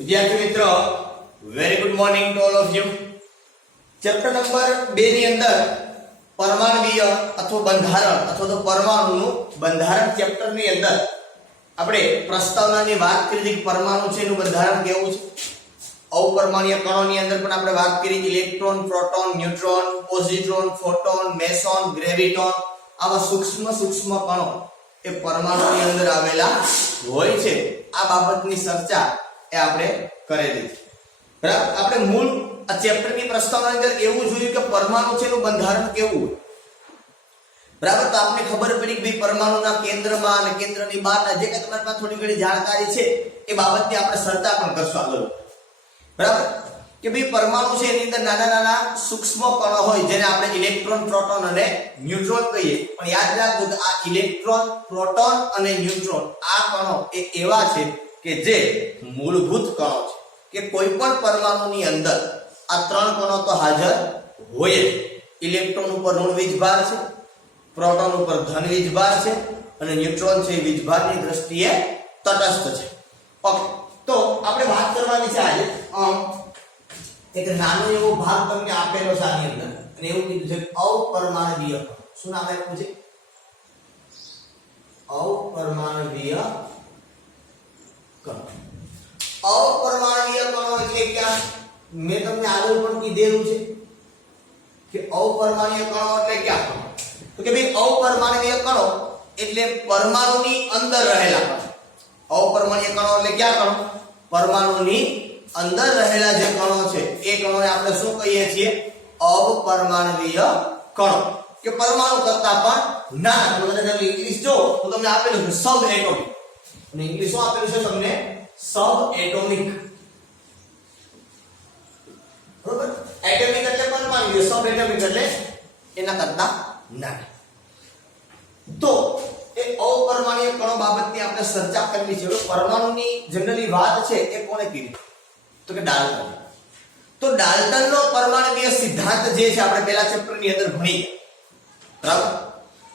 વિદ્યાર્થી મિત્રો, very good morning to all of you. Chapter number 2 ની અંદર પરમાણ્વીય અથવા બંધારણ અથવા તો પરમાણુનું બંધારણ ચેપ્ટર ની અંદર આપણે પ્રસ્તાવનાની વાત કરી હતી કે પરમાણુ છે એનું બંધારણ કેવું છે. અવપરમાણ્વીય કણોની અંદર પણ આપણે વાત કરી electron, proton, neutron, પોઝિટ્રોન, photon, MASON, ગ્રેવિટોન આવા સૂક્ષ્મ કણો એ પરમાણુની અંદર આવેલા હોય છે. આ બાબતની ચર્ચા એ આપણે કરેલી છે. બરાબર. આપણે મૂળ આ ચેપ્ટરની પ્રસ્તાવનાની અંદર એવું જોયું કે પરમાણુ છે એનું બંધારણ કેવું હોય. બરાબર. તો આપને ખબર પડી કે ભાઈ પરમાણુના કેન્દ્રમાં અને કેન્દ્રની બહારના જે કંઈ તમારી પાસે થોડી ઘણી જાણકારી છે એ બાબતની આપણે ચર્ચા પણ કરશું આગળ. બરાબર. કે ભાઈ પરમાણુ છે એની અંદર નાના નાના સૂક્ષ્મ કણો હોય જેને આપણે ઇલેક્ટ્રોન, પ્રોટોન અને ન્યુટ્રોન કહીએ. પણ યાદ રાખજો કે આ ઇલેક્ટ્રોન, પ્રોટોન અને ન્યુટ્રોન આ કણો એ એવા છે કે જે મૂળભૂત કણો છે કે કોઈ પણ પરમાણુની અંદર આ ત્રણ કણો તો હાજર હોય જ. ઇલેક્ટ્રોન ઉપર ઋણ વીજભાર છે, પ્રોટોન ઉપર ધન વીજભાર છે અને ન્યુટ્રોન છે એ વીજભારની દ્રષ્ટિએ તટસ્થ છે. ઓકે, તો આપણે વાત કરવાની છે આજે એક નાનો એવો ભાગ તમને આપેલો છે આની અંદર અને એવું કીધું છે અપરમાણવીય. શું નામ આપ્યું છે? અપરમાણવીય કણો. અપરમાણવીય કણો એટલે ક્યાં? મેં તમને આગળ પણ કીધેલું છે કે અપરમાણવીય કણો એટલે ક્યાં કણો? તો કે ભાઈ અપરમાણવીય કણો એટલે પરમાણુની અંદર રહેલા કણો. અપરમાણવીય કણો એટલે ક્યાં કણો? પરમાણુની અંદર રહેલા જે કણો છે એ કણોને આપણે શું કહીએ છીએ? અપરમાણવીય કણો. કે પરમાણુ કરતા પણ નાના. તમે ઇંગ્લિશ જો તો તમને આપેલું છે સબ એટોમિક. અને ઇંગ્લિશ શું આપેલું છે તમને? સબ એટોમિક. બરોબર. એટોમિક એટલે પરમાણુ, સબ એટોમિક એટલે એના કરતા નાના. તો એ અપરમાણ્વીય કણો બાબતની આપણે ચર્ચા કરવી છે. પરમાણુની જનરલી વાત છે એ કોણે કરી? તો કે ડાલ્ટન. તો ડાલ્ટનનો પરમાણ્વીય સિદ્ધાંત જે છે આપણે પહેલા ચેપ્ટરની અંદર ભણી ગયા. બરાબર.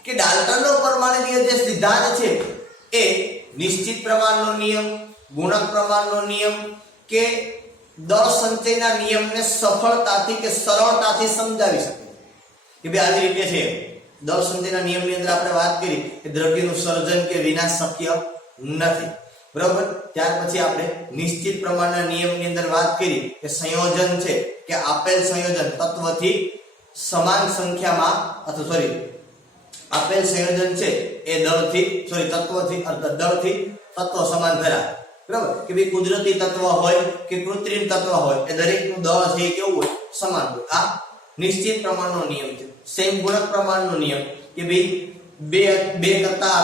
કે ડાલ્ટનનો પરમાણ્વીય જે સિદ્ધાંત છે એ નિશ્ચિત પ્રમાણનો નિયમ, ગુણક પ્રમાણનો નિયમ કે દળ સંચયના નિયમને સફળતાથી કે સરળતાથી સમજાવી શકે કે ભાઈ આવી રીતે છે. દળ સંચયના નિયમની અંદર આપણે વાત કરી કે દ્રવ્યનું સર્જન કે વિનાશ શક્ય નથી. બરાબર. ત્યાર પછી આપણે નિશ્ચિત પ્રમાણના નિયમની અંદર વાત કરી કે સંયોજન છે કે આપેલ સંયોજન તત્વથી સમાન સંખ્યામાં અથવા આપેલ સંયોજન છે એ દળથી તત્વ સમાન ધરાવે. બરાબર. કે ભાઈ કુદરતી તત્વ હોય કે કૃત્રિમ તત્વ હોય એ દરેકનું દળ છે એ કેવું હોય? સમાન હોય. આ નિશ્ચિત પ્રમાણનો નિયમ છે. સેમ ગુણક પ્રમાણનો નિયમ કે ભાઈ બે કરતા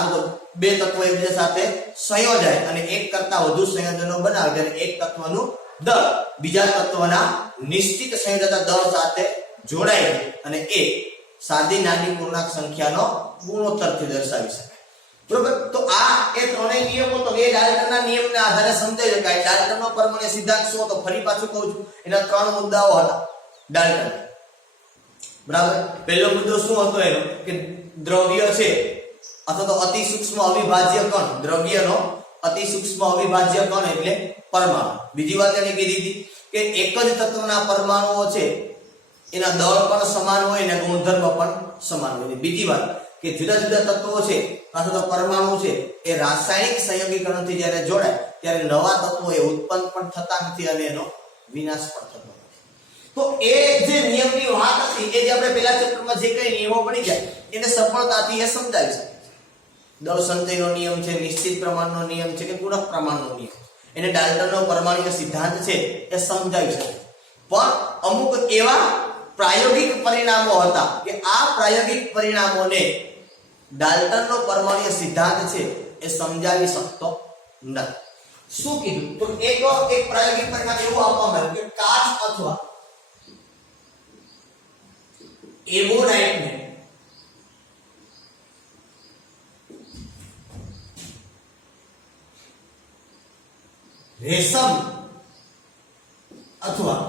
બે તત્વો એકબીજા સાથે સંયોજાય અને એક કરતા વધુ સંયોજનો બનાવે ત્યારે એક તત્વનું દળ બીજા તત્વના નિશ્ચિત સંયોજતા દળ સાથે જોડાય અને એ સાદી નાની પૂર્ણાંક સંખ્યાનો ગુણોત્તરથી દર્શાવી શકાય. બરોબર. તો આ એ ત્રણેય નિયમો તો એ ડાલ્ટનના નિયમના આધારે સમજાઈ શકાય. ડાલ્ટનનો પરમાણ્વીય સિદ્ધાંત શું હતો? ફરી પાછું કહું છું, એના ત્રણ મુદ્દાઓ હતા ડાલ્ટન. બરાબર. પહેલો મુદ્દો શું હતો એનો? કે દ્રવ્ય છે અથવા તો અતિ સૂક્ષ્મ અવિભાજ્ય કણ, દ્રવ્યનો અતિ સૂક્ષ્મ અવિભાજ્ય કણ એટલે પરમાણુ. બીજી વાત એને કીધી હતી કે એક જ તત્વના પરમાણુઓ છે એના દળ પણ સમાન હોય અને ગુણધર્મ પણ સમાન હોય. બીજી વાત કે જુદા જુદા તત્વો છે અથવા તો પરમાણુ છે એ રાસાયણિક સંયોગીકરણથી જ્યારે જોડાય ત્યારે નવા તત્વો એ ઉત્પન્ન પણ થતા નથી અને એનો વિનાશ પણ થતો નથી. તો એ જે નિયમની વાત હતી એ જે આપણે પહેલા ચેપ્ટરમાં જે કઈ નિયમો પડી જાય એને સફળતાથી એ સમજાવી શકે. દળ સંચયનો નિયમ છે, નિશ્ચિત પ્રમાણનો નિયમ છે કે ગુણક પ્રમાણનો નિયમ, એને ડાલ્ટનનો પરમાણ્વીય સિદ્ધાંત છે એ સમજાવી શકે. પણ અમુક એવા પ્રાયોગિક પરિણામો હતા કે આ પ્રાયોગિક પરિણામોને ડાલ્ટનનો પરમાણ્વીય સિદ્ધાંત છે એ સમજાવી શકતો નથી. શું કીધું? તો એક પ્રાયોગિક પરિણામ એવું આપવામાં આવ્યું કે કાચ અથવા એબોનાઇટને રેશમ અથવા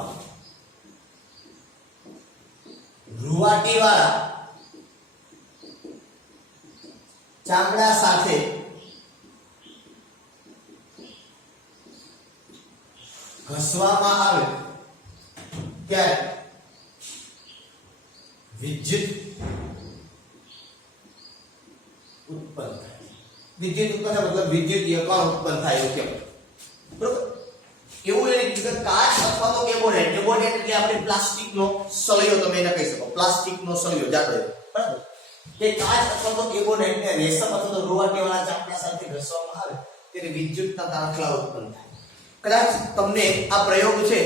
રૂવાટીવાળા ચામડા સાથે ઘસવામાં આવે ત્યારે વિદ્યુત ઉત્પન્ન થાય. વિદ્યુત ઉત્પન્ન થાય મતલબ વિદ્યુતીય કણ ઉત્પન્ન થાય એવું કહેવાય. બરોબર? એવું એને કે કાચ અથવા તો કેબોનેટ. કેબોનેટ એટલે આપણે પ્લાસ્ટિકનો સળિયો તમે એને કહી શકો. પ્લાસ્ટિકનો સળિયો જાડો. બરાબર? કે કાચ અથવા તો કેબોનેટ ને રેશમ અથવા તો રૂવાટીવાળા ચામડા સાથે ઘસવામાં આવે ત્યારે વિદ્યુતના દાખલા ઉત્પન્ન થાય. કદાચ તમને આ પ્રયોગ છે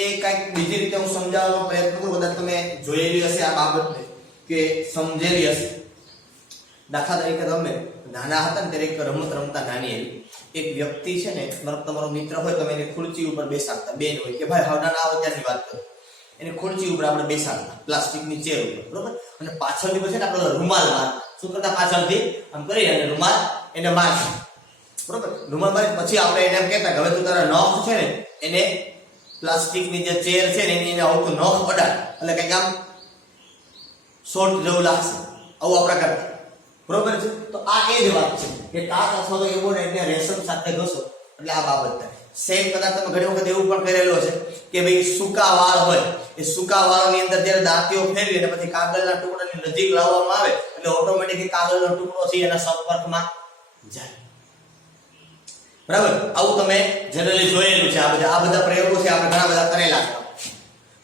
એ કંઈક બીજી રીતે હું સમજાવવાનો પ્રયત્ન કરું. કદાચ તમે જોયેલી હશે આ બાબતને કે સમજેલી હશે. દાખલા તરીકે તમે નાના હતા ને ત્યારે એક રમત રમતા નાની એવી એક વ્યક્તિ છે ને, તમારો મિત્ર હોય, તમે એને ખુરચી ઉપર બેસાડતા. બેન હોય કે ભાઈ હવે નાના આવે ત્યારની વાત કરો, એને ખુરચી ઉપર આપણે બેસાડતા પ્લાસ્ટિકની ચેર ઉપર. બરોબર? અને પાછળથી પછી આપણે રૂમાલ માર શું કરતા, પાછળથી આમ કરી અને રૂમાલ એને મારતા. બરોબર? રૂમાલ મારી પછી આપણે એને એમ કહેતા કે હવે તું તારા નખ છે ને એને પ્લાસ્ટિકની જે ચેર છે ને એને આવતું નખ અડાડ એટલે કંઈક આમ શોર્ટ જેવું લાગશે. આવું આપણે કરતા. બરોબર છે? તો આ એ જ વાત છે કે કાચ અથવા તો કેબોનેટને રેશમ સાથે ઘસો એટલે આ બાબત થાય. સેમ કદાચ તમે ઘણી વખત એવું પણ કરેલો છે કે ભાઈ સૂકા વાળ હોય, એ સૂકા વાળની અંદર જ્યારે દાંતીઓ ફેરવી અને પછી કાગળના ટુકડાની નજીક લાવવામાં આવે એટલે ઓટોમેટિક કાગળનો ટુકડો છે એના સંપર્કમાં જાય. બરાબર? આવું તમે જનરલી જોયેલું છે. આ બધા પ્રયોગો છે આપણે ઘણા બધા કરેલા છે.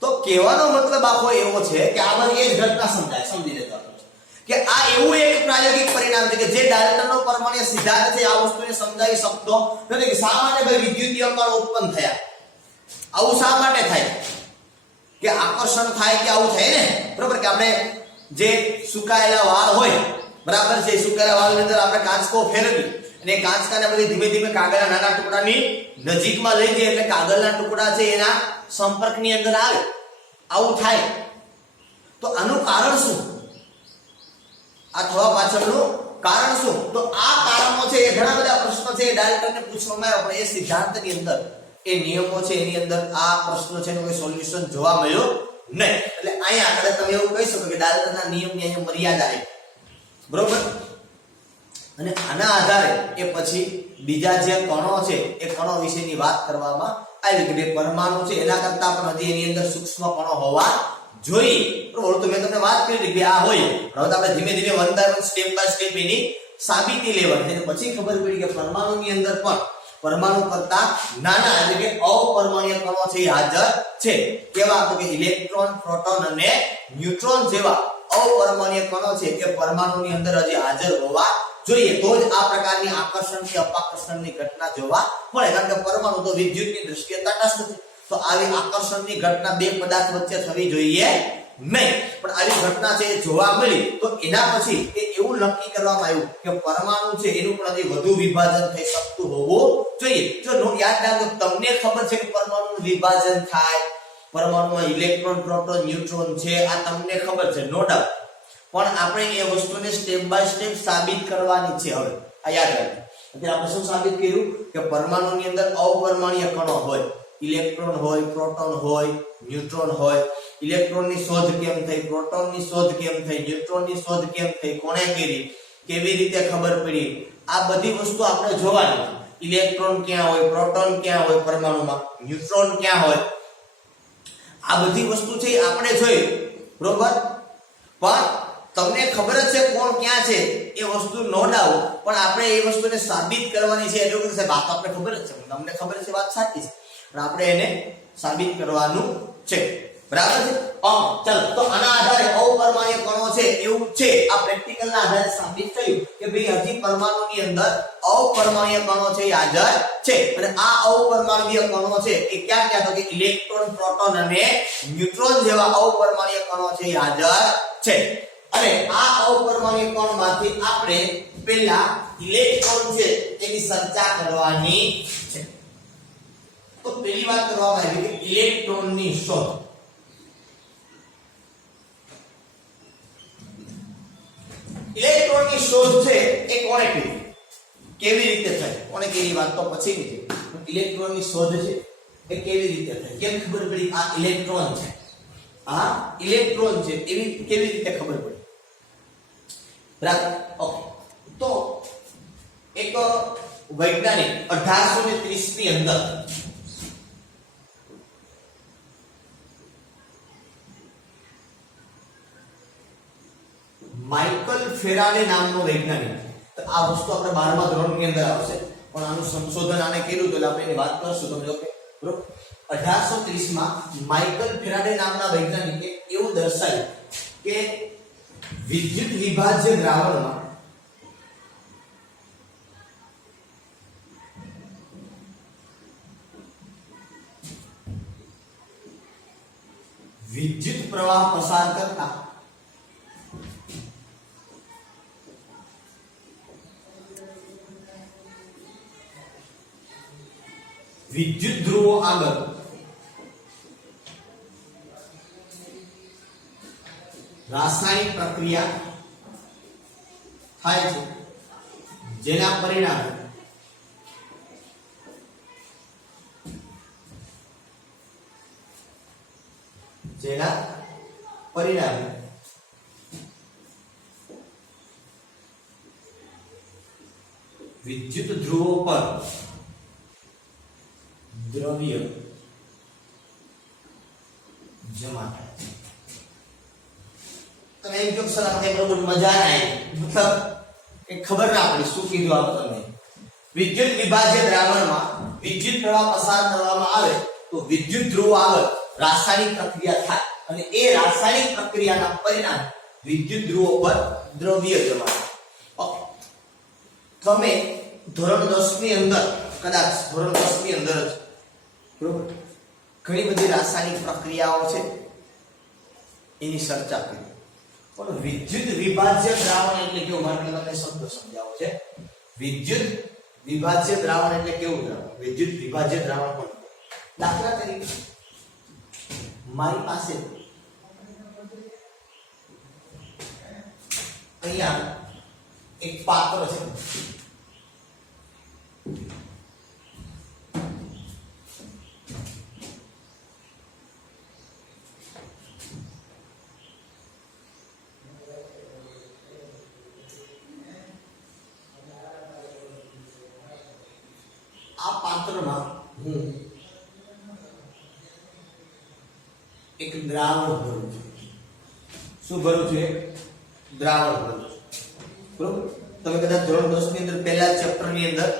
તો કહેવાનો મતલબ આખો એવો છે કે આ બધી એ જ ઘટના સમજાય. સમજી લેતા કે આ એવું એક પ્રાયોગિક પરિણામ છે કે જે ડાલ્ટનનો પરમાણ્વીય સિદ્ધાંત છે આ વસ્તુને સમજાવી શકતો નથી કે શા માટે ભાઈ વિદ્યુતીય કણ ઉત્પન્ન થયા. આવું શા માટે થાય કે આકર્ષણ થાય કે આવું થાય ને. બરોબર? કે આપણે જે સુકાયેલા વાળ હોય, બરાબર છે, સુકાયેલા વાળની અંદર આપણે કાચકો ફેરવી અને કાચકાને બધી ધીમે ધીમે કાગળના નાના ટુકડાની નજીકમાં લઈ જઈએ એટલે કાગળના ટુકડા છે એના સંપર્કની અંદર આવે. આવું થાય. તો આનું કારણ શું? આ થવા પાછળનું કારણ શું? તો આ કારણો છે એ ઘણા બધા પ્રશ્નો છે એ ડાલ્ટનને પૂછવામાં આવ્યા પણ એ સિદ્ધાંતની અંદર એ નિયમો છે એની અંદર આ પ્રશ્નો છે એનું કોઈ સોલ્યુશન જોવા મળ્યું નહીં. એટલે અહીંયા આગળ તમે એવું કહી શકો કે ડાલ્ટનના નિયમની અહીંયા મર્યાદા છે. બરોબર? અને આના આધારે એ પછી બીજા જે કણો છે એ કણો વિશેની વાત કરવામાં આવી કે બે પરમાણુ છે એના કરતા પણ હજી એની અંદર સૂક્ષ્મ કણો હોવા જોઈએ. બરોબર? તો મેં તમને વાત કરી કે આ હોય. હવે આપણે ધીમે ધીમે one by one step by step એની સાબિતી લેવાની. પછી ખબર પડી કે પરમાણુની અંદર પણ પરમાણુ કરતા નાના એટલે કે અપરમાણ્વીય કણો છે એ હાજર છે. કેવા? તો કે ઇલેક્ટ્રોન, પ્રોટોન અને ન્યુટ્રોન જેવા અપરમાણ્વીય કણો છે એ પરમાણુની અંદર હજી હાજર હોવા જોઈએ. તો જ આ પ્રકારની આકર્ષણ કે અપાકર્ષણની ઘટના જોવા મળે. કારણ કે પરમાણુ તો વિદ્યુતની દ્રષ્ટિએ તટસ્થ છે. તો આવી આકર્ષણની ઘટના બે પદાર્થ વચ્ચે થવી જોઈએ નહીં. પણ આવી ઘટના છે જોવા મળી તો એના પછી એ એવું નક્કી કરવામાં આવ્યું કે પરમાણુ છે એનું પણ હજી વધુ વિભાજન થઈ શકતું હોવું જોઈએ. જો યાદ રાખો તમને ખબર છે કે પરમાણુનું વિભાજન થાય, પરમાણુમાં ઇલેક્ટ્રોન, પ્રોટોન, ન્યુટ્રોન છે, આ તમને ખબર છે, નો ડાઉટ. પણ આપણે એ વસ્તુને સ્ટેપ બાય સ્ટેપ સાબિત કરવાની છે. હવે આ યાદ રાખો. એટલે આપણે શું સાબિત કર્યું કે પરમાણુની અંદર અપરમાણ્વીય કણો હોય, ઇલેક્ટ્રોન હોય, પ્રોટોન હોય, ન્યુટ્રોન હોય. ઇલેક્ટ્રોનની શોધ કેમ થઈ, પ્રોટોનની શોધ કેમ થઈ, ન્યુટ્રોનની શોધ કેમ થઈ, કોણે કરી, કેવી રીતે ખબર પડી, આ બધી વસ્તુ આપણે જોવાની. ઇલેક્ટ્રોન ક્યાં હોય, પ્રોટોન ક્યાં હોય પરમાણુમાં, ન્યુટ્રોન ક્યાં હોય, આ બધી વસ્તુ છે આપણે જોઈ. બરોબર? પણ તમને ખબર જ છે કોણ ક્યાં છે એ વસ્તુ નો ડાઉટ. પણ આપણે એ વસ્તુને સાબિત કરવાની છે. એટલે કે વાત આપણે ખબર જ છે, તમને ખબર છે, વાત સાચી છે, પણ આપણે એને સાબિત કરવાનું છે. બરાબર છે? ચાલો તો આના આધારે અપરમાણ્વીય કણો છે એવું છે આ પ્રેક્ટિકલના આધારે સાબિત થયું કે ભાઈ હજી પરમાણુની અંદર અપરમાણ્વીય કણો છે એ હાજર છે. અને આ અપરમાણ્વીય કણો છે એ ક્યાં ક્યાં? તો કે ઇલેક્ટ્રોન, પ્રોટોન અને ન્યુટ્રોન જેવા અપરમાણ્વીય કણો છે એ હાજર છે. અને આ અપરમાણ્વીય કણમાંથી આપણે પહેલા ઇલેક્ટ્રોન છે એની ચર્ચા કરવાની છે. તો પહેલી વાત કરવામાં આવી કે ઇલેક્ટ્રોનની શોધ. ઇલેક્ટ્રોનની શોધ છે એ કોણે કરી, કેવી રીતે થઈ, કોણે કરી વાત તો પછીની છે. ઇલેક્ટ્રોનની શોધ છે એ કેવી રીતે થઈ, કેમ ખબર પડી આ ઇલેક્ટ્રોન છે, આ ઇલેક્ટ્રોન છે એવી કેવી રીતે ખબર પડી? બરાબર? ઓકે. તો એક વૈજ્ઞાનિક 1830 ની અંદર ફેરાડે નામનો વૈજ્ઞાનિક, તો આ વસ્તુ આપણે 12મા ધોરણની અંદર આવશે, પણ આનું સંશોધન આને કર્યું તો આપણે એની વાત કરશું. તમે જો કે બરોબર 1830 માં માઇકલ ફેરાડે નામના વૈજ્ઞાનિકે એવું દર્શાવ્યું કે વિદ્યુત વિભાજ્ય દ્રાવણમાં વિદ્યુત પ્રવાહ પસાર કરતા વિદ્યુત ધ્રુવો આગળ રાસાયણિક પ્રક્રિયા થાય છે, જેના પરિણામે વિદ્યુત ધ્રુવો પર દ્રવ્ય જમા થાય છે. તમે એમ કહો સર આપણે બરોબર મજા ના આવી, મતલબ એ ખબર ના પડી શું કીધું આપ તમે. વિદ્યુત વિભાજ્ય દ્રાવણમાં વિદ્યુત પ્રવાહ પસાર કરવામાં આવે તો વિદ્યુત ધ્રુવો આગળ રાસાયણિક પ્રક્રિયા થાય અને એ રાસાયણિક પ્રક્રિયાના પરિણામે વિદ્યુત ધ્રુવો પર દ્રવ્ય જમા થાય. તમે ધોરણ 10 ની અંદર કદાચ ધોરણ 10 ની અંદર જ બરોબર ઘણી બધી રાસાયણિક પ્રક્રિયાઓ છે એની ચર્ચા કરી, પણ વિદ્યુત વિભાજ્ય દ્રાવણ એટલે કેવું મારે તમને શબ્દ સમજાવો છે. વિદ્યુત વિભાજ્ય દ્રાવણ એટલે કેવું દ્રાવણ? વિદ્યુત વિભાજ્ય દ્રાવણ પણ દાખલા તરીકે મારી પાસે અહીંયા એક પાત્ર છે, આ પાત્રમાં હું એક દ્રાવણ ભરું છું. શું ભરું છું? એક દ્રાવણ ભરું છું. બરોબર, તમે કદાચ ધોરણ 10 ની અંદર પહેલા ચેપ્ટર ની અંદર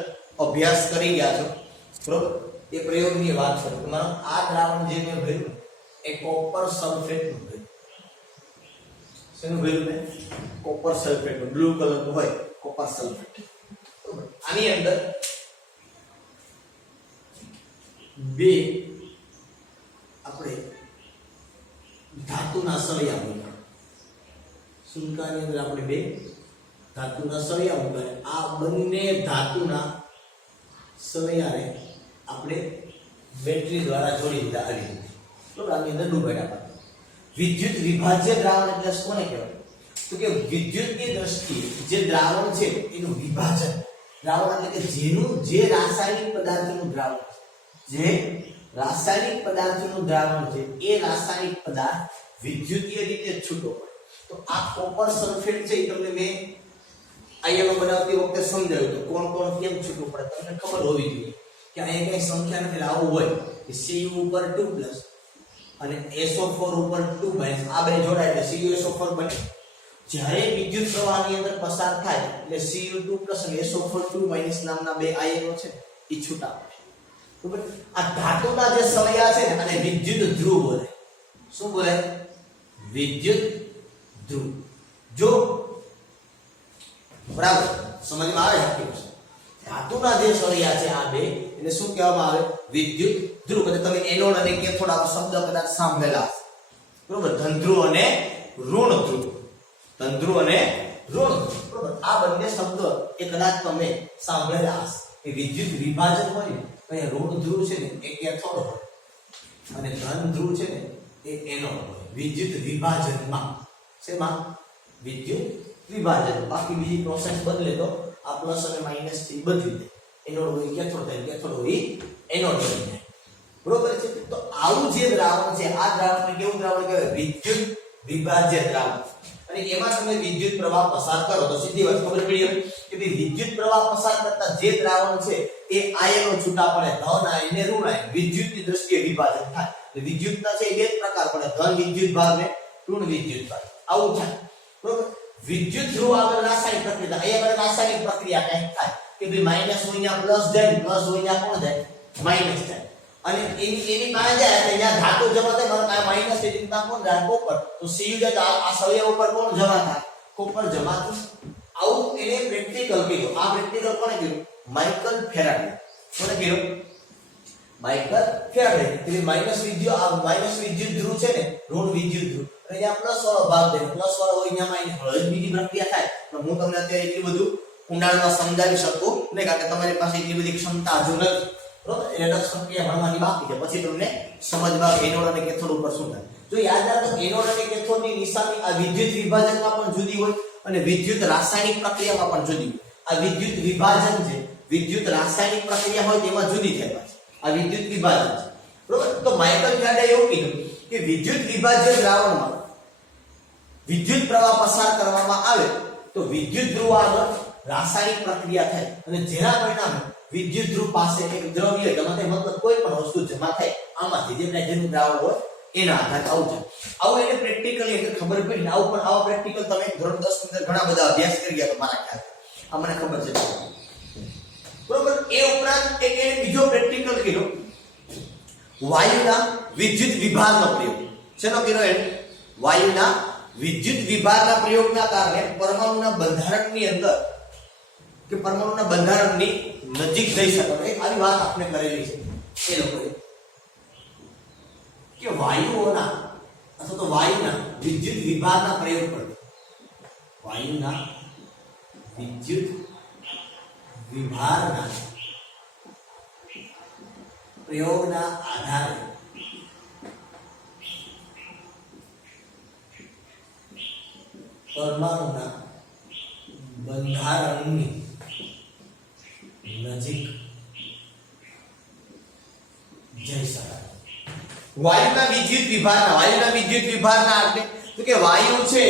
અભ્યાસ કરી ગયા છો. બરોબર, એ પ્રયોગની વાત કરું તો મારો આ દ્રાવણ જે મેં ભર્યું એ કોપર સલ્ફેટ નું ભર્યું. શેનું ભર્યું? મેં કોપર સલ્ફેટ નું, બ્લુ કલર નું હોય કોપર સલ્ફેટ. બરોબર, આની અંદર બે આપણે ધાતુના સળિયા મૂક્યા. સુનકાની અંદર આપણે બે ધાતુના સળિયા મૂક્યા. આ બંને ધાતુના સળિયાને આપણે બેટરી દ્વારા જોડી દીધા આવી રીતે. બરોબર, આની અંદર ડૂબાડ્યા. વિદ્યુત વિભાજ્ય દ્રાવણ એટલે કોને કહેવાય? તો કે વિદ્યુતની દ્રષ્ટિએ જે દ્રાવણ છે એનું વિભાજન. દ્રાવણ એટલે કે જેનું જે રાસાયણિક પદાર્થનું દ્રાવણ છે, જે રાસાયણિક પદાર્થનું દ્રાવણ છે એ રાસાયણિક પદાર્થ વિદ્યુતીય રીતે છૂટો પડે. તો આ કોપર સલ્ફેટ છે એ તમને મેં આયનો બનાવતી વખતે સમજાવ્યું તો કોણ કોણ કેમ છૂટું પડે તમને ખબર હોવી જોઈએ કે અહીંયા કઈ સંખ્યા નથી. આવું હોય કે Cu ઉપર 2+ અને SO4 ઉપર 2- આ બે જોડાય એટલે CuSO4 બને. જ્યારે વિદ્યુત પ્રવાહની અંદર પસાર થાય એટલે Cu2+ અને SO4 2- નામના બે આયનો છે એ છૂટા પડે. બરાબર, આ ધાતુના જે સળિયા છે ને અને વિદ્યુત ધ્રુવ બોલે. શું બોલે? વિદ્યુત ધ્રુવ. જો બરાબર સમજમાં આવે છે? ધાતુના જે સળિયા છે આ બે એને શું કહેવામાં આવે? વિદ્યુત ધ્રુવ. એટલે તમે એનોડ અને કેથોડ આ શબ્દ કદાચ સાંભળેલા હશે. બરોબર, ધન ધ્રુવ અને ઋણ ધ્રુવ. ધન ધ્રુવ અને ઋણ ધ્રુવ. બરોબર, આ બંને શબ્દ એ કદાચ તમે સાંભળેલા હશે. એ વિદ્યુત વિભાજન હોય ને અહીંયા ઋણ ધ્રુવ છે ને એ કેથોડ હોય અને ધન ધ્રુવ છે ને એ એનોડ હોય. વિદ્યુત વિભાજનમાં શેમાં? વિદ્યુત વિભાજન. બાકી બીજી પ્રોસેસ બદલે તો આ પ્લસ અને માઈનસ થી બદલી દે. એનોડ હોય કેથોડ થાય, કેથોડ હોય એનોડ બની જાય. બરોબર છે? તો આવું જે દ્રાવણ છે આ દ્રાવણને કેવું દ્રાવણ કહેવાય? વિદ્યુત વિભાજ્ય દ્રાવણ. અને એમાં તમે વિદ્યુત પ્રવાહ પસાર કરો તો સીધી વાત ખબર પડી હોય કે ભાઈ વિદ્યુત પ્રવાહ પસાર કરતા જે દ્રાવણ છે એ આયનો છૂટા પડે, ધન આયન ને ઋણ આયન વિદ્યુતની દ્રષ્ટિએ વિભાજન થાય. તો વિદ્યુતના છે એ બે પ્રકાર પડે, ધન વિદ્યુત ભાગ ને ઋણ વિદ્યુત ભાગ. આવું થાય. બરોબર, વિદ્યુત ધ્રુવ આગળ રાસાયણિક પ્રક્રિયા થાય. અહીંયા આગળ રાસાયણિક પ્રક્રિયા કંઈક થાય કે ભાઈ માઈનસ હોય ત્યાં પ્લસ જાય, પ્લસ હોય ત્યાં કોણ જાય? માઈનસ જાય. અને એની પાસે જાય એટલે અહીંયા ધાતુ જમા થાય, મારો આ માઈનસ એની પાસે કોણ જાય? કોપર. તો Cu જાય તો આ સળિયા ઉપર કોણ જમા થાય? કોપર જમા થાય. આવું એને પ્રેક્ટિકલ કીધું. આ પ્રેક્ટિકલ કોણે કીધું? Michael Faraday. કોણે કીધું? Michael Faraday. એટલે માઈનસ વિદ્યુત ધ્રુવ છે ને, ઋણ વિદ્યુત ધ્રુવ, અને અહીંયા પ્લસ વાળો ભાગ દે, પ્લસ વાળો હોય અહીંયા માઈનસ વાળો. બીજી પ્રક્રિયા થાય પણ હું તમને અત્યારે એટલું બધું ઊંડાણમાં સમજાવી શકું નહીં, કારણ કે તમારી પાસે એટલી બધી ક્ષમતા હજુ નથી. બરોબર? એટલે પ્રક્રિયા ભણવાની બાકી છે. પછી તમને સમજવા એનોડ અને કેથોડ ઉપર શું થાય. જો યાદ રાખો એનોડ અને કેથોડની નિશાની આ વિદ્યુત વિભાજનમાં પણ જુદી હોય અને વિદ્યુત રાસાયણિક પ્રક્રિયામાં પણ જુદી હોય. આ વિદ્યુત વિભાજન છે, વિદ્યુત રાસાયણિક પ્રક્રિયા હોય તેમાં જુદી થાય પાછી. આ વિદ્યુત વિભાજન છે. બરોબર? તો માઇકલ ફેરાડે એવું કીધું કે વિદ્યુત વિભાજ્ય દ્રાવણમાં વિદ્યુત પ્રવાહ પસાર કરવામાં આવે તો વિદ્યુત ધ્રુવ આગળ રાસાયણિક પ્રક્રિયા થાય અને જેના પરિણામે વિદ્યુત ધ્રુવ પાસે એક દ્રવ્ય ગમે તે મતલબ કોઈ પણ વસ્તુ જમા થાય આમાંથી જેનું દ્રાવણ હોય એના આધારે આવું થાય. આવું એને પ્રેક્ટિકલી એટલે ખબર પડી. આવું પણ આવા પ્રેક્ટિકલ તમે ધોરણ 10 ની અંદર ઘણા બધા અભ્યાસ કરી ગયા તો મારા ખ્યાલ આ મને ખબર છે. બરોબર? એ ઉપરાંત એક એને બીજો પ્રેક્ટિકલ કીધો વાયુના વિદ્યુત વિભારનો પ્રયોગ. શેનો કીધો એને? વાયુના વિદ્યુત વિભારના પ્રયોગના કારણે પરમાણુના બંધારણની અંદર કે પરમાણુના બંધારણની નજીક જઈ શકે. એક આવી વાત આપણે કરેલી છે એ લોકોએ કે વાયુઓના અથવા તો વાયુના વિદ્યુત વિભારના પ્રયોગ પર વાયુના વિદ્યુત વિભારના પ્રયોગના આધારે પરમાણુના બંધારણની નજીક જઈ શકાય. વાયુના વિદ્યુત વિભારના એટલે તો કે વાયુ છે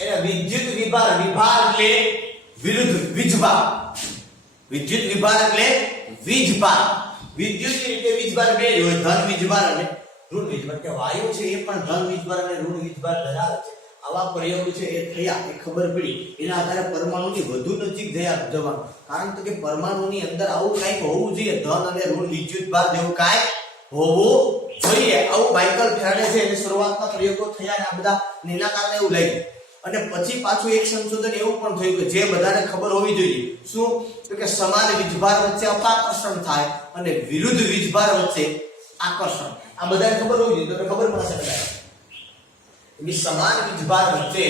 એને વિદ્યુત વિભાર એટલે વિરુદ્ધ વીજભાર. વિદ્યુત વિભાર એટલે વીજભાર. વિદ્યુત એટલે વીજભાર બે હોય, ધન વીજભાર અને ઋણ વીજભાર. કે વાયુ છે એ પણ ધન વીજભાર અને ઋણ વીજભાર ધરાવે છે. આવા પ્રયોગ છે એ થયા, એ ખબર પડી, એના આધારે પરમાણુની વધુ નજીક જવાનું. કારણ કે પરમાણુની અંદર આવું કંઈક હોવું જોઈએ, ધન અને ઋણ વિદ્યુતભાર જેવું કાંઈક હોવું જોઈએ. આવું માઇકલ ફેરાડે છે એને શરૂઆતના પ્રયોગો થયા ને આ બધા એના કારણે એવું લાગ્યું. અને પછી પાછું એક સંશોધન એવું પણ થયું કે જે બધાને ખબર હોવી જોઈએ. શું? તો કે સમાન વીજભાર વચ્ચે અપાકર્ષણ થાય અને વિરુદ્ધ વીજભાર વચ્ચે આકર્ષણ. આ બધાને ખબર હોવી જોઈએ. તમને ખબર પડશે બધાને કે સમાન વીજભાર વચ્ચે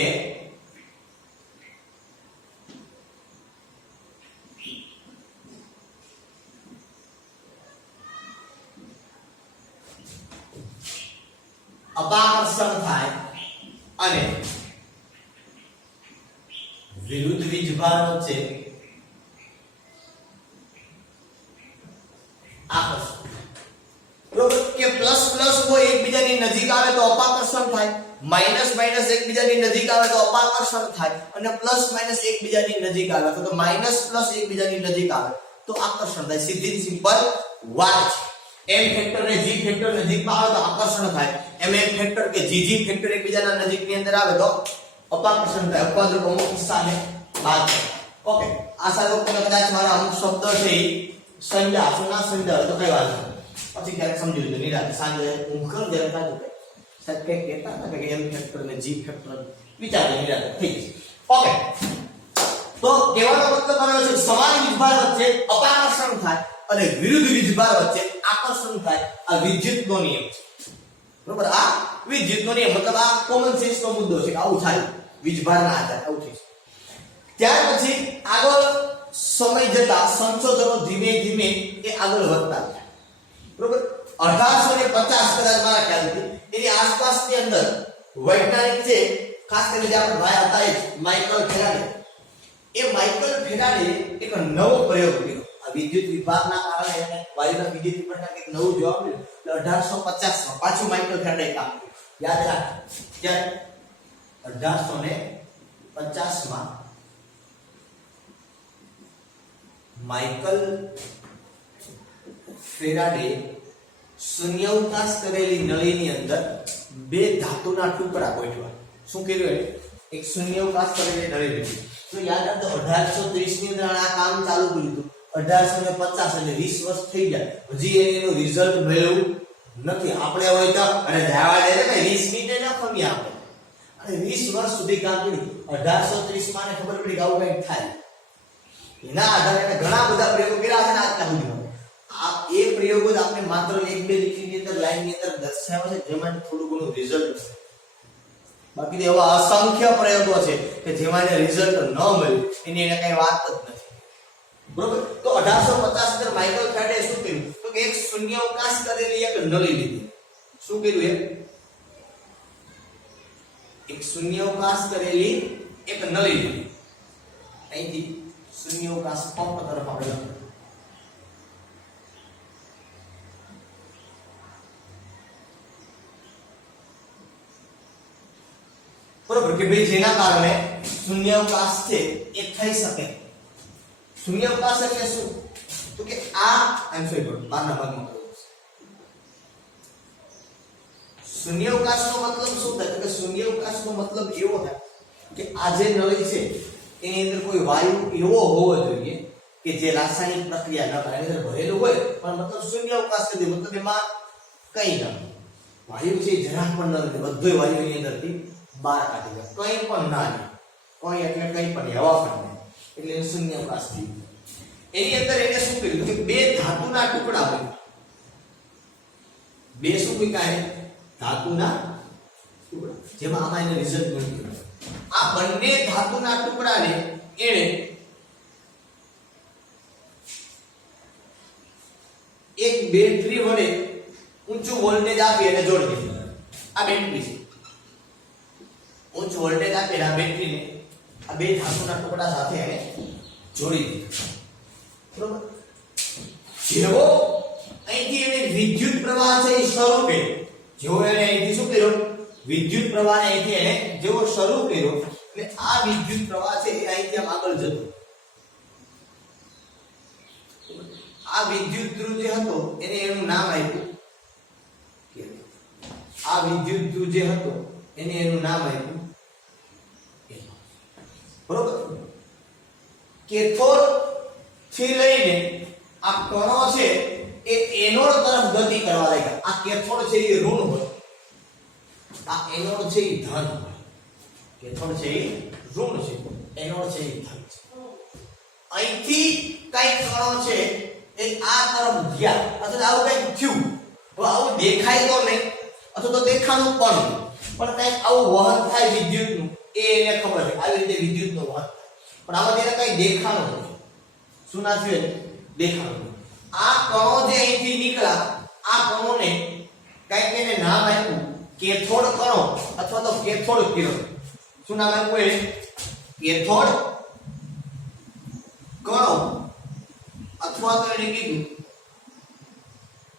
અપાકર્ષણ થાય અને વિરુદ્ધ વીજભાર વચ્ચે આકર્ષણ. બરોબર? કે પ્લસ પ્લસ હોય એકબીજાની નજીક આવે તો અપાકર્ષણ થાય, માઈનસ માઈનસ એકબીજાની નજીક આવે તો અપાકર્ષણ થાય, અને પ્લસ માઈનસ એકબીજાની નજીક આવે તો માઈનસ પ્લસ એકબીજાની નજીક આવે તો આકર્ષણ થાય. સીધી સિમ્પલ વાત છે. m ફેક્ટર ને g ફેક્ટર નજીકમાં આવે તો આકર્ષણ થાય. mm ફેક્ટર કે gg ફેક્ટર એકબીજાના નજીકની અંદર આવે તો અપાકર્ષણ થાય. અપવાદરૂપ અમુક કિસ્સાને બાદ. ઓકે, આ સાથે તમને કદાચ મારા અમુક શબ્દ છે સમજા સુના સમજાવે તો કઈ વાત નહીં, પછી ક્યારેક સમજી લીધું નિરાતે સાંજે ઊંઘ કર જ્યારે તાજુ સાહેબ કઈ કહેતા હતા કે m ફેક્ટર ને g ફેક્ટર વિચારે નિરાતે થઈ જશે. ઓકે, તો કહેવાનો મતલબ મારો છે સમાન વીજભાર વચ્ચે અપાકર્ષણ થાય અને વિરુદ્ધ વીજભાર વચ્ચે આકર્ષણ થાય. આ વિદ્યુતનો નિયમ છે. બરોબર? આ વિદ્યુતનો નિયમ મતલબ આ કોમન સેન્સ નો મુદ્દો છે કે આવું થાય વીજભારના આધારે આવું થાય. ત્યાર પછી આગળ સમય જતા સંશોધનો ધીમે ધીમે એ આગળ વધતા ગયા. બરોબર? 1850 કદાચ મારા ખ્યાલથી એની આસપાસની અંદર વૈજ્ઞાનિક છે, ખાસ કરીને જે આપણે ભાઈ હતા એ માઇકલ ફેરાડે. એ માઇકલ ફેરાડે એક નવો પ્રયોગ કર્યો. આ વિદ્યુત વિભારના કારણે એને વાયુના વિદ્યુત વિભારના એક નવું જોવા મળ્યું. એટલે 1850 માં પાછું માઇકલ ફેરાડે કામ કર્યું. યાદ રાખ, ત્યારે 1850 માં માઇકલ ફેરાડે શૂન્યાવકાશ કરેલી નળીની અંદર બે ધાતુના ટુકડા ગોઠવ્યા. શું કર્યું? એક શૂન્યાવકાશ કરીને નળી લીધી. તો યાદ રાખજો 1830 ની અંદર આ કામ ચાલુ કર્યું હતું. 1850 એટલે 20 વર્ષ થઈ ગયા, હજી એનું રિઝલ્ટ મળ્યું નથી. આપણે હોય તો અને ધાવા દે ભાઈ 20 મિનિટ ન ખમી આપણે, અને 20 વર્ષ સુધી કામ કર્યું. 1830 માં ખબર પડી કે આવું કંઈક થાય. એના આધારે એને ઘણા બધા પ્રયોગો કર્યા છે ને આટલા સુધીમાં. આ એ પ્રયોગો જ આપણે માત્ર એક બે લીટીની અંદર લાઈનની અંદર દર્શાવ્યા છે, જેમાં થોડું ઘણું રિઝલ્ટ છે. બાકી એવા અસંખ્ય પ્રયોગો છે કે જેમાં એને રિઝલ્ટ ન મળ્યું, એની એને કઈ વાત જ નથી. બરોબર. તો 1850 અંદર માઇકલ ફેરાડે શું કર્યું? તો કે એક શૂન્યાવકાશ કરેલી એક નળી લીધી. શું કર્યું? એક શૂન્યાવકાશ કરેલી એક નળી લીધી. અહીંથી શૂન્યાવકાશ પંપ તરફ આપણે લખીએ. બરોબર કે ભાઈ જેના કારણે શૂન્યાવકાશ છે એ થઈ શકે. શૂન્યાવકાશ એટલે શું? તો કે આ આમ સોરી બારના ભાગમાં શૂન્યાવકાશનો મતલબ શું થાય? તો કે શૂન્યાવકાશનો મતલબ એવો થાય કે આ જે નળી છે એની અંદર કોઈ વાયુ એવો હોવો જોઈએ કે જે રાસાયણિક પ્રક્રિયા ન કરે, એની અંદર ભરેલું હોય, પણ મતલબ શૂન્યાવકાશ કરી દે, મતલબ એમાં કઈ ન વાયુ છે જરાક પણ ન રહે, બધું વાયુ એની અંદરથી બહાર કાઢી દે, કંઈ પણ ના રહે. કંઈ એટલે કંઈ પણ હવા પણ નહીં, એટલે એનું શૂન્યાવકાશ થયું. એની અંદર એને શું કર્યું કે બે ધાતુના ટુકડા હોય. બે શું કહેવાય? ધાતુના ટુકડા, જેમાં આમાં એને રિઝલ્ટ મળ્યું. આ બંને ધાતુના ટુકડાને એને એક બેટરી વડે ઊંચું વોલ્ટેજ આપી અને જોડી દીધું. આ બેટરી છે, ઊંચું વોલ્ટેજ આપી આ બેટરીને આ બે ધાતુના ટુકડા સાથે એને જોડી દીધું. બરોબર. જેવો અહીંથી એને વિદ્યુત પ્રવાહ છે એ શરૂ કર્યો, જેવો એને અહીંથી શું કર્યો? વિદ્યુત પ્રવાહને અહીંથી એને જેવો શરૂ કર્યો, એટલે આ વિદ્યુત પ્રવાહ છે એ અહીંથી આમ આગળ જતો. આ વિદ્યુત ધ્રુવ જે હતો એને એનું નામ આપ્યું કે આ વિદ્યુત ધ્રુવ જે હતો એને એનું નામ આપ્યું. બરોબર. કેથોડ થી લઈને આ કણો છે એ એનોડ તરફ ગતિ કરવા લાગ્યા. આ કેથોડ છે એ ઋણ હોય, આ એનોડ છે એ ધન હોય. કેથોડ છે એ ઋણ છે, એનોડ છે એ ધન છે. અહીંથી કઈ કણો છે એ આ તરફ ગયા, અથવા આવું કઈ થયું. તો આવું દેખાય તો નહીં, અથવા તો દેખાનું પણ કઈ આવું વહન થાય વિદ્યુતનું, એ એને ખબર છે આવી રીતે વિદ્યુતનું વહન થાય, પણ આમાં તેને કઈ દેખાનું નથી. શું ના થયું? દેખાનું. આ કણો જે અહીંથી નીકળ્યા, આ કણોને કઈક એને નામ આપ્યું કેથોડ કણો અથવા તો કેથોડ કિરણ. શું નામ આપ્યું એને? કેથોડ કણો અથવા તો એને કીધું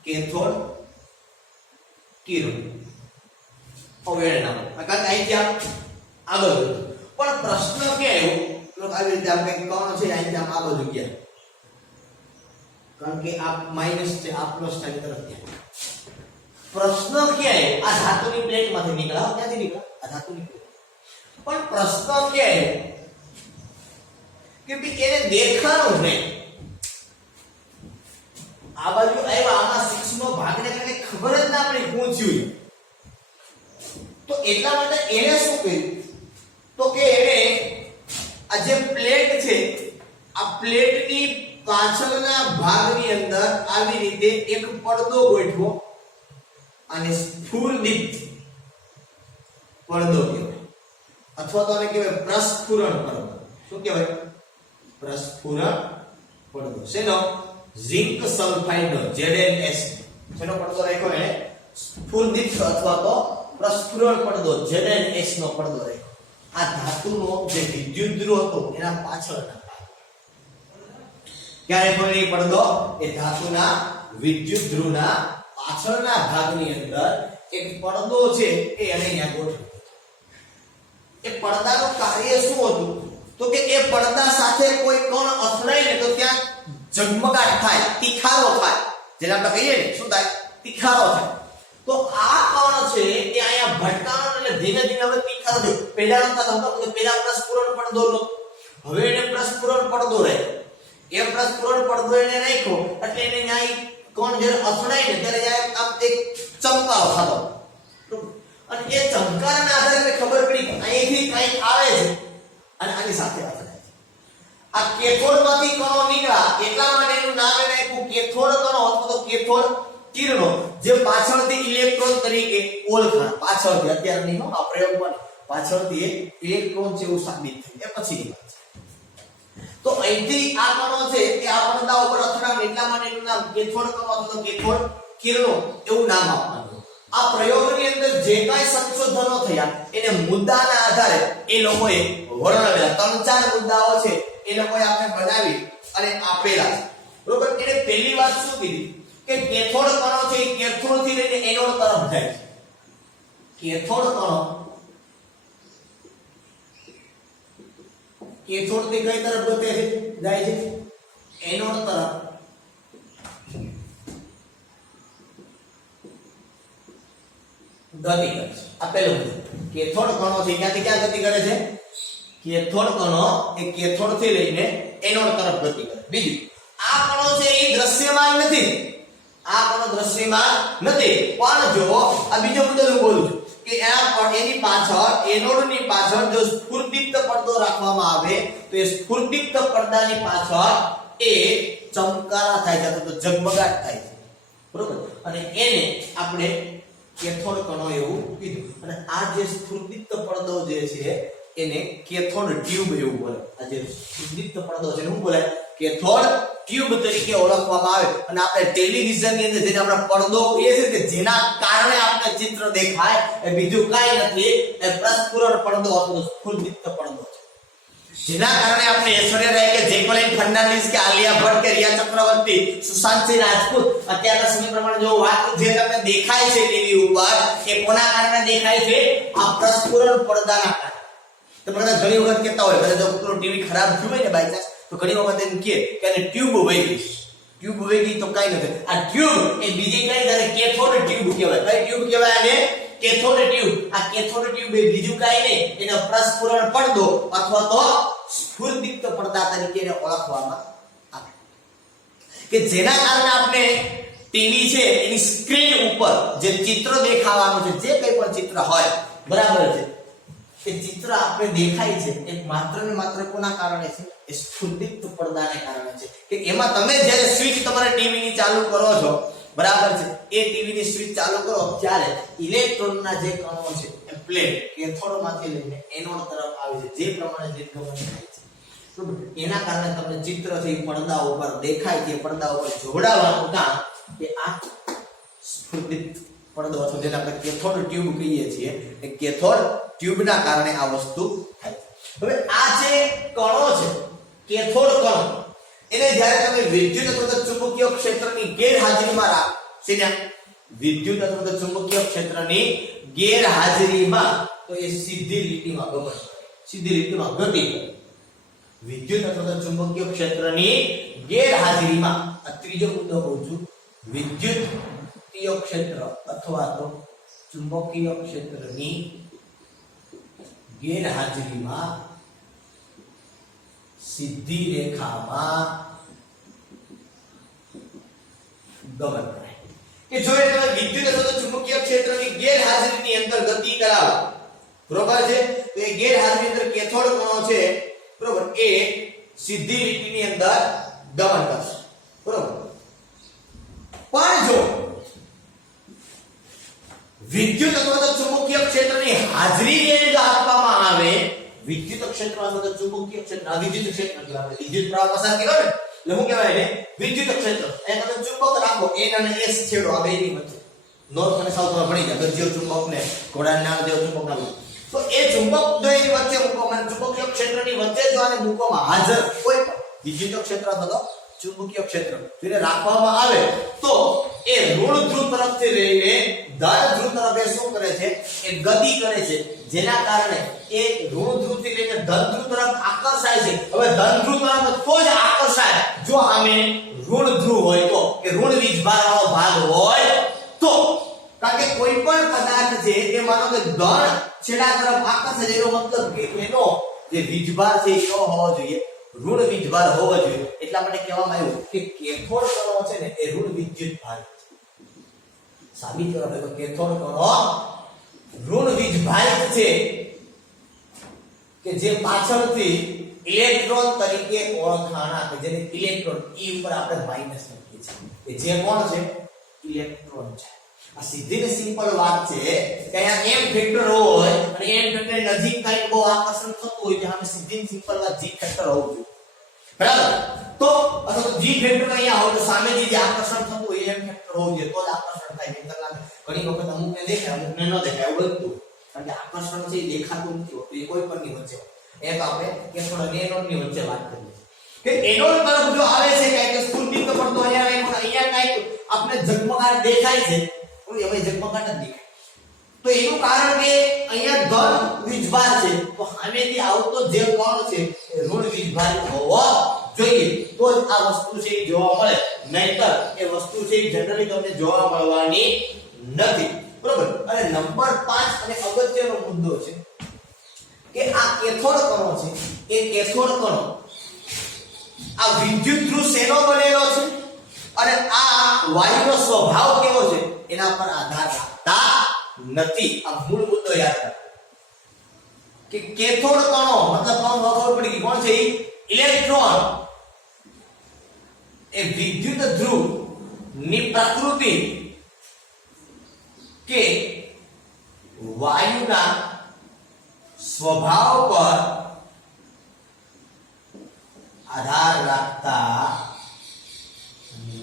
કેથોડ કિરણ. હવે નામ કારણ અહીંથી આગળ પણ પ્રશ્ન કે આવ્યો આવી રીતે આમ કઈ કણ છે અહીંથી આમ આ બાજુ ગયા, કારણ કે આ માઈનસ છે, આ પ્લસ થાય તરફ ગયા. પ્રશ્ન કે આવ્યો આ ધાતુની પ્લેટમાંથી નીકળ્યા. ક્યાંથી નીકળ્યા? આ ધાતુની પ્લેટ. પણ પ્રશ્ન કે આવ્યો કે ભઈ એને દેખાણું નહીં. આ બાજુ આવ્યા, આમાં સૂક્ષ્મ ભાગને કઈ ખબર જ ના પડી શું થયું. તો એટલા માટે એને શું કર્યું? તો કે એને આ જે પ્લેટ છે, આ પ્લેટની પાછળના ભાગની અંદર આવી રીતે એક પડદો ગોઠવો, અને સ્ફુરદીપ્ત પડદો કહેવાય, અથવા તો આને કહેવાય પ્રસ્ફુરણ પડદો. શું કહેવાય? પ્રસ્ફુરણ પડદો. શેનો? Zinc sulphide ZnS. શેનો પડદો રાખ્યો એને? સ્ફુરદીપ્ત અથવા તો પ્રસ્ફુરણ પડદો ZnS નો પડદો રાખ્યો. આ ધાતુનો જે વિદ્યુત ધ્રુવ હતો એના પાછળના ભાગ. ક્યારે પણ એ પડદો એ ધાતુના વિદ્યુત ધ્રુવના પાછળના ભાગની અંદર એક પડદો છે એ એને અહીંયા ગોઠવ્યો. એ પડદાનું કાર્ય શું હતું? તો કે એ પડદા સાથે કોઈ કણ અથડાય ને તો ત્યાં ઝગમગાટ થાય, તીખારો થાય. જેને આપણે કહીએ ને શું થાય? તીખારો થાય. તો આ કણ છે એ અહીંયા ભટકાણો એટલે ધીમે ધીમે હવે તીખા થશે. પહેલા નતા થતા કે પહેલા પ્રસ્ફુરણ પડદો લો, હવે એને પ્રસ્ફુરણ પડદો રહે. એ પ્રસ્ફુરણ પડદો એને રાખ્યો એટલે એને ન્યાય કણ જ્યારે અથડાય ને ત્યારે આમ એક ચમકારો થતો, અને એ ચમકારના આધારે મને ખબર પડી કે અહીંથી કંઈક આવે છે અને આની સાથે અથડાય છે. આ કેથોડમાંથી કણો નીકળ્યા એટલા માટે એનું નામ એને આપ્યું કેથોડ કણો અથવા તો કેથોડ કિરણો, જે પાછળથી ઇલેક્ટ્રોન તરીકે ઓળખાણ. પાછળથી, અત્યારે નહીં હો, આ પ્રયોગમાં પાછળથી એક ઇલેક્ટ્રોન છે એવું સાબિત થયું, એ પછીની વાત છે. તો અહીંથી આ કણો છે એ આ પડદા ઉપર અથડાય એટલા માટે એનું નામ કેથોડ કણો અથવા તો કેથોડ કિરણો એવું નામ આપવાનું. આ પ્રયોગની અંદર જે કાંઈ સંશોધનો થયા એને મુદ્દાના આધારે એ લોકોએ વર્ણવેલા 3-4 મુદ્દાઓ છે એ લોકોએ આપણે બનાવી અને આપેલા છે. બરોબર. એને પહેલી વાત શું કીધી કે કેથોડ કણો છે એ કેથોડ થી લઈને એનોડ તરફ જાય છે. કેથોડ કણો કેથોડ થી કઈ તરફ ગતે છે? જાય છે એનોડ તરફ. ગતિ કરે છે. આ પહેલું મુદ્દો. કેથોડ કણો છે ક્યાંથી ક્યાં ગતિ કરે છે? કેથોડ કણો એ કેથોડ થી લઈને એનોડ તરફ ગતિ કરે. બીજું, આ કણો છે એ દ્રશ્યમાન નથી. આ કણો દ્રશ્યમાન નથી, પણ જો આ બીજો મુદ્દો હું બોલું છું કે આ પણ એની પાછળ એનોડની પાછળ જો સ્ફુરદીપ્ત પડદો રાખવામાં આવે તો એ સ્ફુરદીપ્ત પડદાની પાછળ એ ચમકારા થાય છે અથવા તો ઝગમગાટ થાય છે. બરોબર. અને એને આપણે કેથોડ કણો એવું કીધું. અને આ જે સ્ફુરદીપ્ત પડદો જે છે એને કેથોડ ટ્યુબ એવું બોલે. આ જે સ્ફુરદીપ્ત પડદો છે એને શું બોલે? કેથોડ ટ્યુબ તરીકે ઓળખવામાં આવે. અને આપણે ટેલિવિઝનની અંદર જેને આપણે પડદો કહીએ છીએ કે જેના કારણે આપણે ચિત્ર દેખાય એ બીજું કાંઈ નથી, એ પ્રસ્ફુરણ પડદો અથવા સ્ફુરદીપ્ત પડદો છે. જેના કારણે આપણે ઐશ્વર્યા રાય કે જેક્વેલિન ફર્નાન્ડીસ કે આલિયા ભટ્ટ કે રિયા ચક્રવર્તી, સુશાંત સિંહ રાજપૂત અત્યારના સમય પ્રમાણે જો વાત જે તમને દેખાય છે ટીવી ઉપર એ કોના કારણે દેખાય છે? આ પ્રસ્ફુરણ પડદાના કારણે. તો બધા ઘણી વખત કહેતા હોય બધા જો કોઈ ટીવી ખરાબ થયું હોય ને બાય ચાન્સ તો ઘણી વખત એમ કહે કે આને ટ્યુબ વહી ગઈ. ટ્યુબ વહી ગઈ તો કાઈ નથી. આ ટ્યુબ એ બીજી કઈ ધારે કેથોડ ટ્યુબ કહેવાય. કઈ ટ્યુબ કહેવાય આને? Cathode tube. આ કેથોડ ટ્યુબ એ બીજું કાઈ નહીં, એને પ્રસ્ફુરણ પડદો અથવા તો સ્ફુરદીપ્ત પડદા તરીકે એને ઓળખવામાં આવે. કે જેના કારણે આપણે ટીવી છે એની સ્ક્રીન ઉપર જે ચિત્ર દેખાવાનું છે, જે કંઈ પણ ચિત્ર હોય, બરાબર છે, એ ચિત્ર આપણે દેખાય છે એ માત્ર ને માત્ર કોના કારણે છે? એ સ્ફુરદીપ્ત પડદાને કારણે છે. કે એમાં તમે જ્યારે સ્વિચ તમારા ટીવી ની ચાલુ કરો છો, બરાબર છે, એ ટીવી ની સ્વિચ ચાલુ કરો ત્યારે ઇલેક્ટ્રોનના જે કણો છે એ પ્લેન કેથોડમાંથી લઈને એનોડ તરફ આવે છે, જે પ્રમાણે નિર્ગમન થાય છે. બરાબર. એના કારણે તમને ચિત્ર છે પડદા ઉપર દેખાય છે. પડદા ઉપર જોડાવાનું કામ કે આ સ્ફુરદીપ્ત પડદો અથવા જેને આપણે કેથોડ ટ્યુબ કહીએ છીએ એ કેથોડ ટ્યુબના કારણે આ વસ્તુ થાય છે. હવે આ જે કણો છે કેથોડ કણો એને જ્યારે તમે વિદ્યુત અથવા તો ચુંબકીય ક્ષેત્રની ગેરહાજરીમાં રાખીને વિદ્યુત અથવા તો ચુંબકીય ક્ષેત્રની ગેરહાજરીમાં તો એ સીધી લીટીમાં ગમન કરે, સીધી લીટીમાં ગતિ કરે. વિદ્યુત અથવા તો ચુંબકીય ક્ષેત્રની ગેરહાજરીમાં આ ત્રીજો મુદ્દો કહું છું. વિદ્યુતીય ક્ષેત્ર અથવા તો ચુંબકીય ક્ષેત્રની ગેરહાજરીમાં સીધી રેખામાં ગમન કરે. કે જો તમે વિદ્યુત અથવા તો ચુંબકીય ક્ષેત્રની ગેરહાજરીની અંદર ગતિ કરાવો, બરોબર છે, તો એ ગેરહાજરી અંદર કેથોડ કણો છે, બરોબર, એ સીધી લીટીની અંદર ગમન કરશે. બરોબર. પણ જો વિદ્યુત અથવા તો ચુંબકીય ક્ષેત્રની હાજરીને જો આપવામાં આવે, વિદ્યુત ક્ષેત્ર અથવા તો ચુંબકીય ક્ષેત્ર, વિદ્યુત ક્ષેત્ર એટલે આપણે વિદ્યુત પ્રવાહ પસાર કર્યો ને એટલે શું કહેવાય ને? વિદ્યુત ક્ષેત્ર. એને તમે ચુંબક રાખો, n અને s છેડો આ બેની વચ્ચે, નોર્થ અને સાઉથ માં ભણી ગયા, ગજ્યો ચુંબક ને ઘોડાના નામ જેવો ચુંબક નામ. તો એ ચુંબક જો એની વચ્ચે મૂકવામાં, ચુંબકીય ક્ષેત્રની વચ્ચે જો આને મૂકવામાં હાજર કોઈ પણ વિદ્યુત ક્ષેત્ર અથવા તો ચુંબકીય ક્ષેત્ર જેને રાખવામાં આવે તો એ ઋણ ધ્રુવ તરફથી લઈને ધન ધ્રુવ તરફ એ શું કરે છે? એ ગતિ કરે છે, જેના કારણે એ ઋણ ધ્રુવથી લઈને ધન ધ્રુવ તરફ આકર્ષાય છે. હવે ધન ધ્રુવ તરફ તો જ આકર્ષાય જો આમે ઋણ ધ્રુવ હોય તો, કે ઋણ વીજભાર વાળો ભાગ હોય તો. કારણ કે કોઈ પણ પદાર્થ છે એ માનો કે ધન છેડા તરફ આકર્ષે છે, એનો મતલબ કે એનો જે વીજભાર છે એ કેવો હોવો જોઈએ, ઋણ વીજભાર હોવો જોઈએ. એટલા માટે કહેવામાં આવ્યું કે કેથોડ કણો છે ને એ ઋણ વિદ્યુત ભાર છે. સાબિત કરવા માટે કેથોડ કણો ઋણ વીજભારિત છે કે જે પાછળથી ઇલેક્ટ્રોન તરીકે ઓળખાણ આપે, જેને ઇલેક્ટ્રોન ઈ ઉપર આપણે માઈનસ મૂકીએ છીએ, કે જે કોણ છે, ઇલેક્ટ્રોન છે. આ સીધી ને સિમ્પલ વાત છે કે અહીંયા m ફેક્ટર હોય અને m ફેક્ટર નજીક કાંઈ બહુ આકર્ષણ થતું હોય તો આપણે સીધી સિમ્પલ વાત g ફેક્ટર હોવું જોઈએ, બરાબર. તો અથવા તો g ફેક્ટર અહીંયા હોય તો સામેથી જે આકર્ષણ થતું હોય m ફેક્ટર હોવું જોઈએ, તો જ આકર્ષણ થાય. ઘણી વખત અમુકને દેખાય અમુકને ન દેખાય એવું બધું, કારણ કે આકર્ષણ છે એ દેખાતું નથી હોતું, એ કોઈ પણની વચ્ચે હોય. એ તો આપણે કેથોડ એનોડની વચ્ચે વાત કરીએ કે એનોડ તરફ જો આવે છે કાંઈ કે સ્ફુલિંગ તો પડતો અહીંયા કાંઈ આપણે ઝગમગાટ દેખાય છે, હવે ઝગમગાટ જ દેખાય. તો એનું કારણ કે અહીંયા ધન વીજભાર છે, તો સામેથી આવતો જે કણ છે એ ઋણ વીજભારિત હોવો જોઈએ, તો જ આ વસ્તુ છે એ જોવા મળે. નહીંતર એ વસ્તુ છે એ જનરલી તમને જોવા મળવાની નથી, બરોબર. અને નંબર 5 અને અગત્યનો મુદ્દો છે કે આ કેથોડ કણો છે એ કેથોડ કણો આ વિદ્યુત ધ્રુવ શેનો બનેલો છે અને આ વાયુનો સ્વભાવ કેવો છે એના પર આધાર રાખતા નથી. આ મૂળ મુદ્દો યાદ રાખો કે કેથોડ કણો મતલબ ખબર પડી ગઈ કોણ છે, ઇલેક્ટ્રોન એ વિદ્યુત ધ્રુવ ની પ્રકૃતિ કે વાયુના સ્વભાવ પર આધાર રાખતા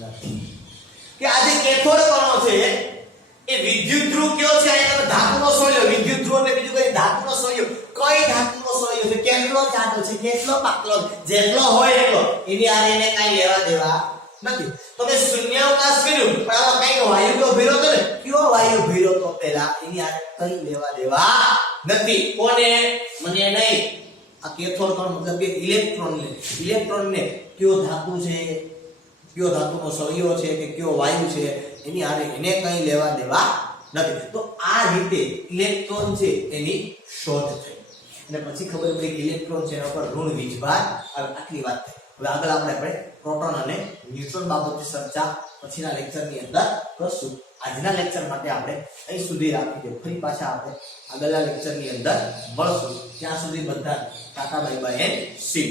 નથી. કે આ જે કેથોડ કણો છે એ વિદ્યુત ધ્રુવ કયો છે, અહીંયા ધાતુનો સોળિયો, વિદ્યુત ધ્રુવ એટલે બીજું કઈ ધાતુનો સોળિયો, કઈ ધાતુનો સોળિયો છે, કેટલો જાડો છે, કેટલો પાતળો, જેટલો હોય એટલો, એની આરે એને કઈ લેવા દેવા નથી. તો મેં શૂન્યાવકાશ કર્યું પણ આમાં કઈ વાયુ તો ભેરો તો ને, કયો વાયુ ભેરો તો પેલા એની આરે કઈ લેવા દેવા નથી. કોને? મને નહીં. આ કેથોડ કણ મતલબ કે ઇલેક્ટ્રોન ને કયો ધાતુ છે, કયો ધાતુનો સળિયો છે કે કયો વાયુ છે એની આરે એને કઈ લેવા દેવા નથી. તો આ રીતે ઇલેક્ટ્રોન છે એની શોધ થઈ અને પછી ખબર પડી કે ઇલેક્ટ્રોન છે એના પર ઋણ વીજભાર. આટલી વાત થઈ. હવે આગળ આપણે પ્રોટોન અને ન્યુટ્રોન બાબતે ચર્ચા પછીના લેક્ચરની અંદર કરશું. આજના લેક્ચર માટે આપણે અહીં સુધી રાખી દે. ફરી પાછા આપણે આગળના લેક્ચરની અંદર મળશું. ત્યાં સુધી બધા Tata bye bye and C.